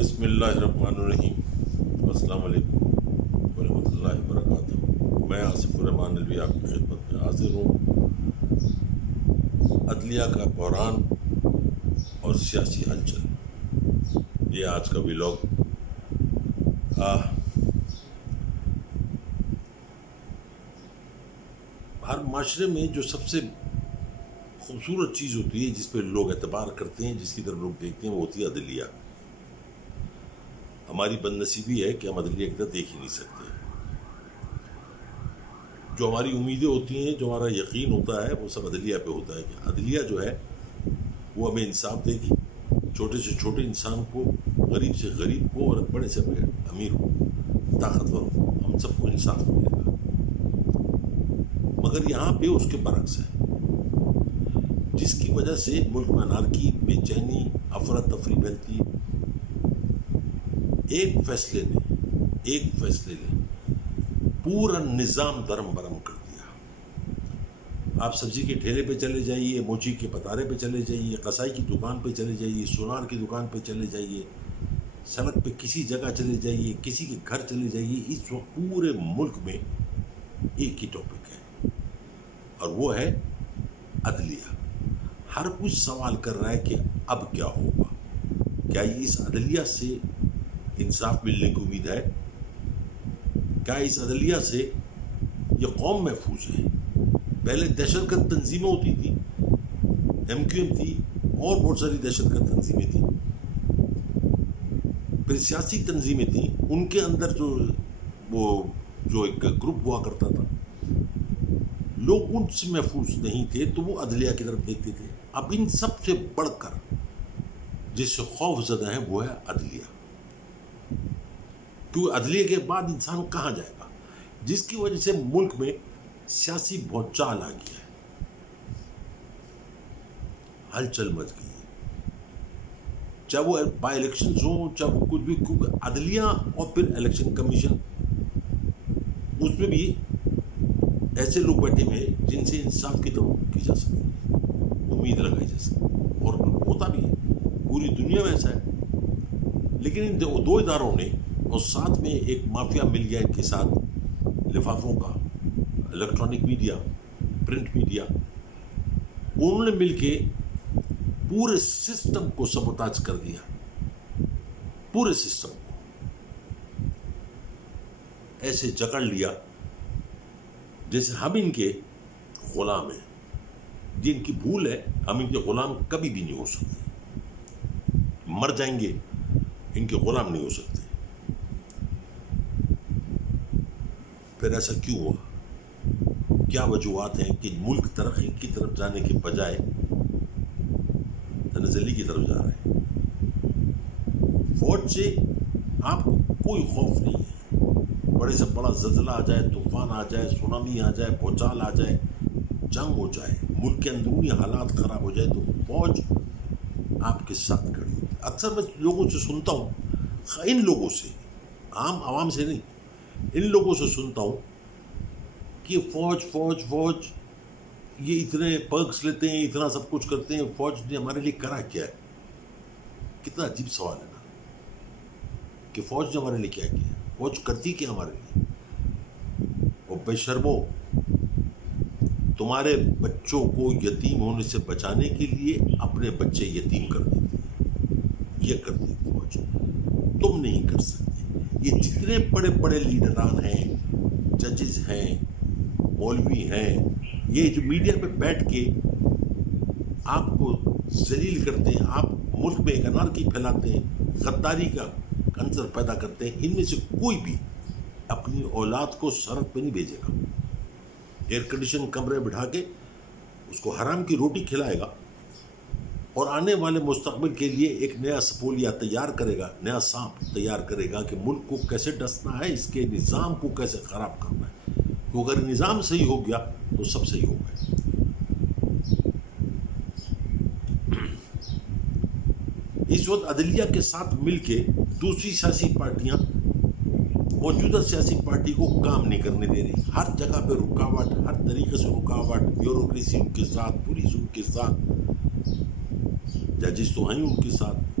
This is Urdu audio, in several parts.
بسم اللہ الرحمن الرحیم۔ السلام علیکم ورحمۃ اللہ وبرکاتہ۔ میں آصف الرحمان الوی آپ کی خدمت میں حاضر ہوں۔ عدلیہ کا بحران اور سیاسی ہلچل، یہ آج کا ولاگ۔ ہر معاشرے میں جو سب سے خوبصورت چیز ہوتی ہے، جس پہ لوگ اعتبار کرتے ہیں، جس کی طرف لوگ دیکھتے ہیں، وہ ہوتی ہے عدلیہ۔ ہماری بد نصیبی ہے کہ ہم عدلیہ کی طرف دیکھ ہی نہیں سکتے۔ جو ہماری امیدیں ہوتی ہیں، جو ہمارا یقین ہوتا ہے، وہ سب عدلیہ پہ ہوتا ہے کہ عدلیہ جو ہے وہ ہمیں انصاف دے گی، چھوٹے سے چھوٹے انسان کو، غریب سے غریب کو، اور بڑے سے بڑے امیر ہو، طاقتور ہو، ہم سب کو انصاف ملے گا۔ مگر یہاں پہ اس کے برعکس ہے، جس کی وجہ سے ملک میں انارکی، بے چینی، افراتفری پھیلتی ہے۔ ایک فیصلے نے پورا نظام درم برم کر دیا۔ آپ سبزی کے ٹھیلے پہ چلے جائیے، موچی کے پتارے پہ چلے جائیے، قصائی کی دکان پہ چلے جائیے، سونار کی دکان پہ چلے جائیے، سڑک پہ کسی جگہ چلے جائیے، کسی کے گھر چلے جائیے، اس وقت پورے ملک میں ایک ہی ٹاپک ہے، اور وہ ہے عدلیہ۔ ہر کچھ سوال کر رہا ہے کہ اب کیا ہوگا؟ کیا اس عدلیہ سے انصاف ملنے کی امید ہے؟ کیا اس عدلیہ سے یہ قوم محفوظ ہے؟ پہلے دہشت گرد تنظیمیں ہوتی تھی، MQM تھی، اور بہت ساری دہشت گرد تنظیمیں تھیں، پھر سیاسی تنظیمیں تھیں، ان کے اندر جو ایک گروپ ہوا کرتا تھا، لوگ ان سے محفوظ نہیں تھے، تو وہ عدلیہ کی طرف دیکھتے تھے۔ اب ان سب سے بڑھ کر جس سے خوف زدہ ہیں وہ ہے عدلیہ، کیونکہ عدلیہ کے بعد انسان کہاں جائے گا؟ جس کی وجہ سے ملک میں سیاسی بھونچال آ گیا ہے، ہلچل مچ گئی ہے، چاہے وہ بائی الیکشنز ہوں، چاہے وہ کچھ بھی، کیونکہ عدلیہ اور پھر الیکشن کمیشن، اس میں بھی ایسے لوگ بیٹھے ہوئے جن سے انصاف کی توقع کی جا سکتی، امید لگائی جا سکتی، اور ہوتا بھی ہے، پوری دنیا میں ایسا ہے۔ لیکن ان دو اداروں نے، اور ساتھ میں ایک مافیا مل گیا ان کے ساتھ لفافوں کا، الیکٹرانک میڈیا، پرنٹ میڈیا، انہوں نے مل کے پورے سسٹم کو سبوتاج کر دیا، پورے سسٹم کو ایسے جکڑ لیا جیسے ہم ان کے غلام ہیں۔ جن کی بھول ہے، ہم ان کے غلام کبھی بھی نہیں ہو سکتے، مر جائیں گے، ان کے غلام نہیں ہو سکتے۔ پھر ایسا کیوں ہوا؟ کیا وجوہات ہیں کہ ملک ترقی کی طرف جانے کے بجائے تنزلی کی طرف جا رہا ہے؟ فوج سے آپ کو کوئی خوف نہیں ہے، بڑے سے بڑا زلزلہ آ جائے، طوفان آ جائے، سونامی آ جائے، بھونچال آ جائے، جنگ ہو جائے، ملک کے اندرونی حالات خراب ہو جائے، تو فوج آپ کے ساتھ کھڑی ہوتی ہے۔ اکثر میں لوگوں سے سنتا ہوں، ان لوگوں سے، عام عوام سے نہیں، ان لوگوں سے سنتا ہوں کہ فوج یہ اتنے پرکس لیتے ہیں، اتنا سب کچھ کرتے ہیں، فوج نے ہمارے لیے کرا کیا ہے؟ کتنا عجیب سوال ہے نا، کہ فوج نے ہمارے لیے کیا کیا؟ فوج کرتی کیا ہمارے لیے؟ اور بے شرمو، تمہارے بچوں کو یتیم ہونے سے بچانے کے لیے اپنے بچے یتیم کر دیتی ہے، یہ کرتی فوج، تم نہیں کر سکتے۔ یہ جتنے بڑے بڑے لیڈران ہیں، ججز ہیں، مولوی ہیں، یہ جو میڈیا پہ بیٹھ کے آپ کو ذلیل کرتے ہیں، آپ ملک میں ایک انارکی پھیلاتے ہیں، غداری کا عنصر پیدا کرتے ہیں، ان میں سے کوئی بھی اپنی اولاد کو سڑک پہ نہیں بھیجے گا۔ ایئر کنڈیشن کمرے بٹھا کے اس کو حرام کی روٹی کھلائے گا، اور آنے والے مستقبل کے لیے ایک نیا سپولیا تیار کرے گا، نیا سانپ تیار کرے گا کہ ملک کو کیسے ڈسنا ہے، اس کے نظام کو کیسے خراب کرنا ہے۔ تو اگر نظام صحیح ہو گیا تو سب صحیح ہو گئے۔ اس وقت عدلیہ کے ساتھ مل کے دوسری سیاسی پارٹیاں موجودہ سیاسی پارٹی کو کام نہیں کرنے دے رہی، ہر جگہ پہ رکاوٹ، ہر طریقے سے رکاوٹ، بیوروکریسی ان کے ساتھ، پولیس ان کے ساتھ، ججز تو ہیں ان کے ساتھ،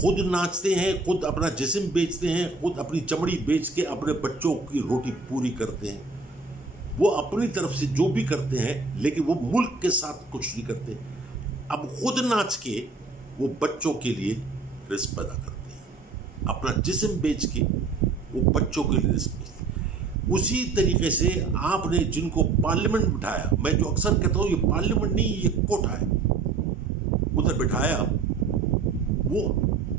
خود ناچتے ہیں، خود اپنا جسم بیچتے ہیں، خود اپنی چمڑی بیچ کے اپنے بچوں کی روٹی پوری کرتے ہیں. وہ اپنی طرف سے جو بھی کرتے ہیں لیکن وہ ملک کے ساتھ کچھ نہیں کرتے. اب خود ناچ کے وہ بچوں کے لیے رزق پیدا کرتے ہیں، اپنا جسم بیچ کے وہ بچوں کے لیے رزق بیچتے ہیں. اسی طریقے سے آپ نے جن کو پارلیمنٹ بٹھایا، میں جو اکثر کہتا ہوں یہ پارلیمنٹ نہیں، یہ کوٹھا ہے، ادھر بٹھایا، وہ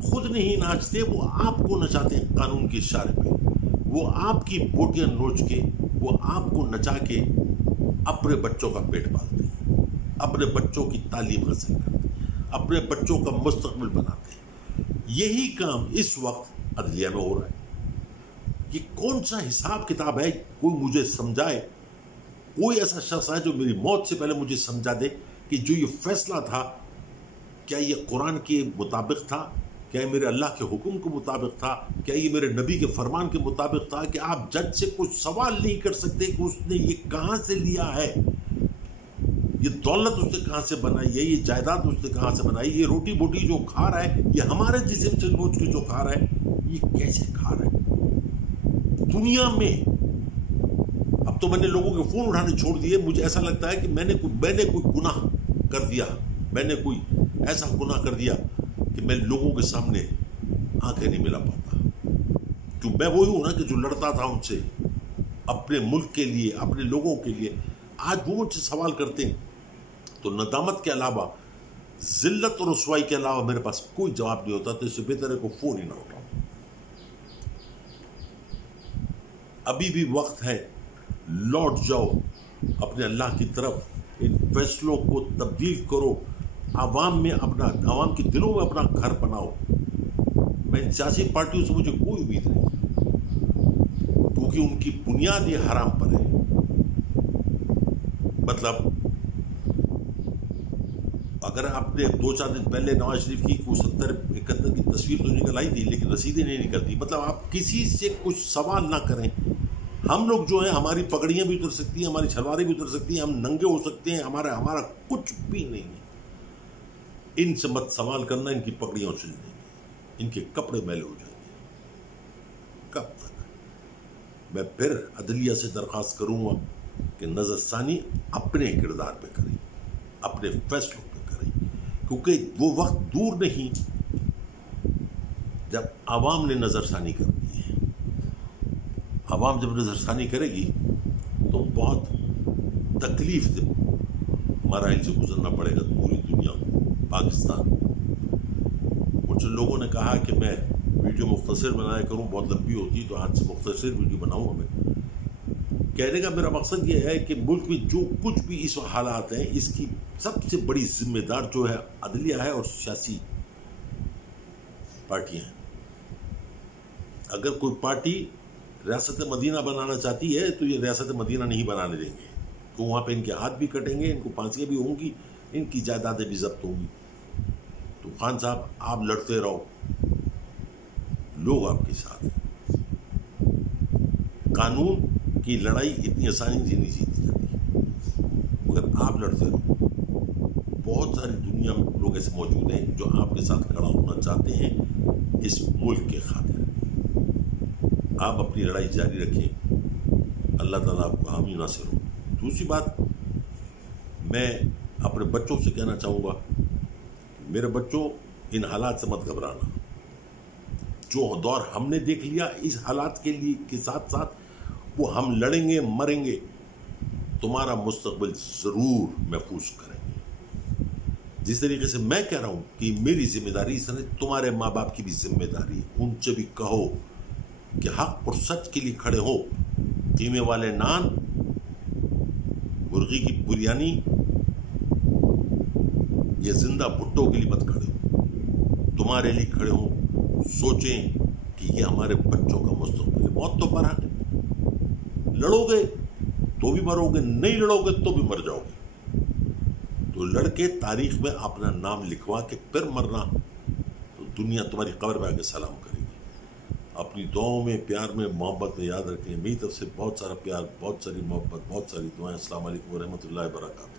خود نہیں ناچتے، وہ آپ کو نچاتے ہیں قانون کے اشارے پہ. وہ آپ کی بوٹیاں نوچ کے، وہ آپ کو نچا کے اپنے بچوں کا پیٹ پالتے ہیں، اپنے بچوں کی تعلیم حاصل کرتے ہیں، اپنے بچوں کا مستقبل بناتے ہیں. یہی کام اس وقت عدلیہ میں ہو رہا ہے. یہ کون سا حساب کتاب ہے؟ کوئی مجھے سمجھائے. کوئی ایسا شخص ہے جو میری موت سے پہلے مجھے سمجھا دے کہ جو یہ فیصلہ تھا کیا یہ قرآن کے مطابق تھا، کیا یہ میرے اللہ کے حکم کے مطابق تھا، کیا یہ میرے نبی کے فرمان کے مطابق تھا؟ کہ آپ جج سے کچھ سوال نہیں کر سکتے کہ اس نے یہ کہاں سے لیا ہے، یہ دولت اس نے کہاں سے بنائی ہے، یہ جائیداد اس نے کہاں سے بنائی، یہ روٹی بوٹی جو کھا رہا ہے، یہ ہمارے جسم سے نوچ کے جو کھا رہا ہے، یہ کیسے کھا رہا ہے دنیا میں. اب تو میں نے لوگوں کے فون اٹھانے چھوڑ دیے. مجھے ایسا لگتا ہے کہ میں نے کوئی گناہ کر دیا، میں نے کوئی ایسا گناہ کر دیا کہ میں لوگوں کے سامنے آنکھیں نہیں ملا پاتا. کیوں میں وہی ہوں نا کہ جو لڑتا تھا ان سے اپنے ملک کے لیے، اپنے لوگوں کے لیے. آج وہ مجھ سے سوال کرتے ہیں تو ندامت کے علاوہ، ذلت اور رسوائی کے علاوہ میرے پاس کوئی جواب نہیں ہوتا. تو اس سے بہتر ہے کو فون ہی نہ اٹھاؤ. ابھی بھی وقت ہے، لوٹ جاؤ اپنے اللہ کی طرف. ان فیصلوں کو تبدیل کرو، عوام عوام کے دلوں میں اپنا گھر بناؤ. میں ان سیاسی پارٹیوں سے مجھے کوئی امید نہیں، کیونکہ ان کی بنیاد یہ حرام پر ہے. مطلب اگر آپ نے 2-4 دن پہلے نواز شریف کی 70-71 کی تصویر تو نکل آئی تھی لیکن رسیدیں نہیں نکلتی. مطلب آپ کسی سے کچھ سوال نہ کریں. ہم لوگ جو ہیں، ہماری پگڑیاں بھی اتر سکتی ہیں، ہماری شلواریں بھی اتر سکتی ہیں، ہم ننگے ہو سکتے ہیں، ہمارا کچھ بھی نہیں ہے. ان سے مت سوال کرنا. ان کی پگڑیاں اچھل جائیں گی، ان کے کپڑے میلے ہو جائیں گے. کب تک؟ میں پھر عدلیہ سے درخواست کروں گا کہ نظر ثانی اپنے کردار پہ کریں، اپنے فیصلوں پہ کریں، کیونکہ وہ وقت دور نہیں جب عوام نے نظر ثانی کرنی ہے. عوام جب نظر ثانی کرے گی تو بہت تکلیف دے مراحل سے گزرنا پڑے گا پوری دنیا کو، پاکستان. کچھ لوگوں نے کہا کہ میں ویڈیو مختصر بنایا کروں، بہت لمبی ہوتی تو آج سے مختصر ویڈیو بناؤں گا. میں کہنے کا میرا مقصد یہ ہے کہ ملک میں جو کچھ بھی اس حالات ہیں، اس کی سب سے بڑی ذمہ دار جو ہے عدلیہ ہے اور سیاسی پارٹیاں ہیں. اگر کوئی پارٹی ریاست مدینہ بنانا چاہتی ہے تو یہ ریاست مدینہ نہیں بنانے دیں گے، تو وہاں پہ ان کے ہاتھ بھی کٹیں گے، ان کو پھانسیاں بھی ہوں گی، ان کی جائیدادیں بھی ضبط ہوں گی. تو خان صاحب آپ لڑتے رہو، لوگ آپ کے ساتھ ہیں. قانون کی لڑائی اتنی آسانی سے نہیں جیتی جاتی، مگر آپ لڑتے رہو. بہت ساری دنیا میں لوگ ایسے موجود ہیں جو آپ کے ساتھ کھڑا ہونا چاہتے ہیں اس ملک کے خاطر. آپ اپنی لڑائی جاری رکھیں، اللہ تعالیٰ آپ کو حامی ناصر ہو. دوسری بات، میں اپنے بچوں سے کہنا چاہوں گا کہ میرے بچوں، ان حالات سے مت گھبرانا. جو دور ہم نے دیکھ لیا اس حالات کے ساتھ ساتھ وہ ہم لڑیں گے، مریں گے، تمہارا مستقبل ضرور محفوظ کریں گے. جس طریقے سے میں کہہ رہا ہوں کہ میری ذمہ داری، اس طرح تمہارے ماں باپ کی بھی ذمہ داری. ان سے بھی کہو کہ حق اور سچ کے لیے کھڑے ہو. قیمے والے نان، مرغی کی بریانی یا زندہ بھٹو کے لیے مت کھڑے ہو. تمہارے لیے کھڑے ہو. سوچیں کہ یہ ہمارے بچوں کا مستقبل ہے. موت تو پر ہے، لڑو گے تو بھی مرو گے، نہیں لڑو گے تو بھی مر جاؤ گے. تو لڑ کے تاریخ میں اپنا نام لکھوا کے پھر مرنا، تو دنیا تمہاری قبر پہ آ کے سلام کرے گی. اپنی دعاؤں میں، پیار میں، محبت میں یاد رکھیں. میری طرف سے بہت سارا پیار، بہت ساری محبت، بہت ساری دعائیں. السلام علیکم ورحمۃ اللہ وبرکاتہ.